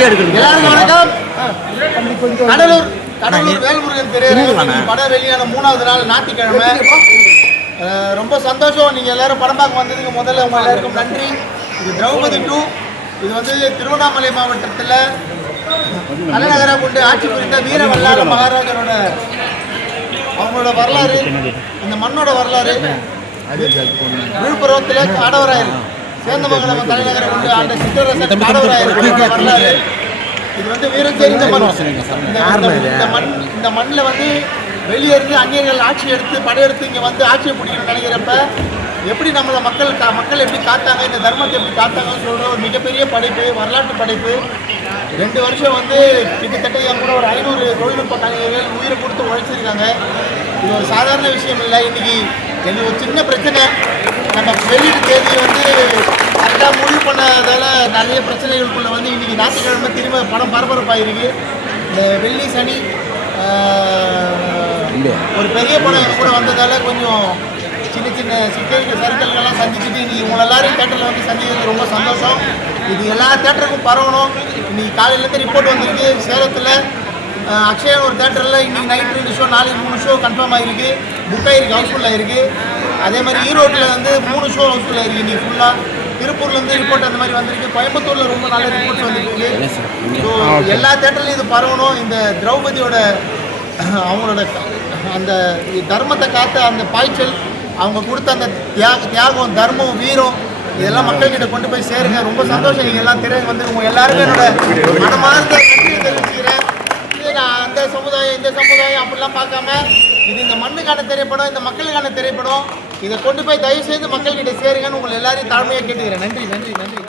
Video எடுக்கணும். எல்லாருக்கும் வணக்கம். கடலூர் வேல்முருகன் திரையரங்கம் படம் வெளியான 3வது நாள் ஞாயிற்றுக்கிழமை. ரொம்ப சந்தோஷம். நீங்கள் எல்லாரும் படம் பார்க்க வந்ததுக்கு முதல்ல உங்கள் எல்லாருக்கும் நன்றி. இது திரௌபதி 2. இது வந்து திருவண்ணாமலை மாவட்டத்தில் தலைநகராக கொண்டு ஆட்சி புரிந்த வீர வல்லார மகாராஜரோட அவங்களோட வரலாறு, இந்த மண்ணோட வரலாறு. விழுப்புரத்தில் காடவராயர் சேந்தமங்கலம் தலைநகரை கொண்டு அந்த சித்தரசன் காடவராயர் வரலாறு. இது வந்து வீரம் தெரிந்த மண். இந்த மண்ணில் வந்து வெளியேறி அந்நியர்கள் ஆட்சி எடுத்து படையெடுத்து இங்கே வந்து ஆட்சியை பிடிக்கணும்னு நினைக்கிறப்ப எப்படி நம்மளை மக்கள் எப்படி காத்தாங்க, இந்த தர்மத்தை எப்படி காத்தாங்கன்னு சொல்கிற ஒரு மிகப்பெரிய படைப்பு, வரலாற்று படைப்பு. 2 வருஷம் வந்து கிட்டத்தட்ட என் கூட ஒரு 500 தொழில்நுட்ப கலைஞர்கள் உயிரை கொடுத்து உழைச்சிருக்காங்க. இது ஒரு சாதாரண விஷயம் இல்லை. இன்றைக்கி எனக்கு ஒரு சின்ன பிரச்சனை. நம்ம வெளியீடு தேதியை வந்து கரெக்டாக முடிவு பண்ணதால் நிறைய பிரச்சனைகளுக்குள்ளே வந்து இன்றைக்கி ஞாயிற்றுக்கிழமை திரும்ப படம் பரபரப்பாகிருக்கு. இந்த வெள்ளி சனி ஒரு பெரிய படம் கூட வந்ததால் கொஞ்சம் சின்ன சர்க்கிள்கள்லாம் சந்திச்சுட்டு இன்றைக்கி உங்களை எல்லாரும் தேட்டரில் வந்து சந்திக்கிறது ரொம்ப சந்தோஷம். இது எல்லா தேட்டருக்கும் பரவணும். இன்றைக்கி காலையிலேருந்து ரிப்போர்ட் வந்திருக்கு. சேலத்தில் அக்ஷயா ஒரு தேட்டரில் இன்றைக்கி நைட் 2 ஷோ, நாளைக்கு 3 ஷோ கன்ஃபார்ம் ஆகிருக்கு, புக் ஆகிருக்கு, ஹவுஸ்ஃபுல்லாக இருக்குது. அதே மாதிரி ஈரோட்டில் வந்து 3 ஷோ ஹவுஸ்ஃபுல்லாக இருக்குது இன்றைக்கி ஃபுல்லாக. திருப்பூர்லேருந்து ரிப்போர்ட் அந்த மாதிரி வந்திருக்கு. கோயம்புத்தூரில் ரொம்ப நல்ல ரிப்போர்ட்ஸ் வந்துருக்கு. ஸோ எல்லா தேட்டர்லையும் இது பரவணும். இந்த திரௌபதியோட அவங்களோட அந்த தர்மத்தை காத்த அந்த பாய்ச்சல், அவங்க கொடுத்த அந்த தியாகம், தர்மம், வீரம், இதெல்லாம் மக்கள்கிட்ட கொண்டு போய் சேருங்க. ரொம்ப சந்தோஷம். நீங்கள் எல்லாம் திரைக்கு வந்து உங்கள் எல்லாருமே என்னோட மனமார்ந்த நன்றியை தெரிவிச்சுக்கிறேன். நான் அந்த சமுதாயம் இந்த சமுதாயம் அப்படிலாம் பார்க்காம இது இந்த மண்ணுக்கான திரைப்படம், இந்த மக்களுக்கான திரைப்படம். இதை கொண்டு போய் தயவு செய்து மக்கள்கிட்ட சேருங்கன்னு உங்களை எல்லாரையும் தாழ்மையாக கேட்டுக்கிறேன். நன்றி நன்றி நன்றி.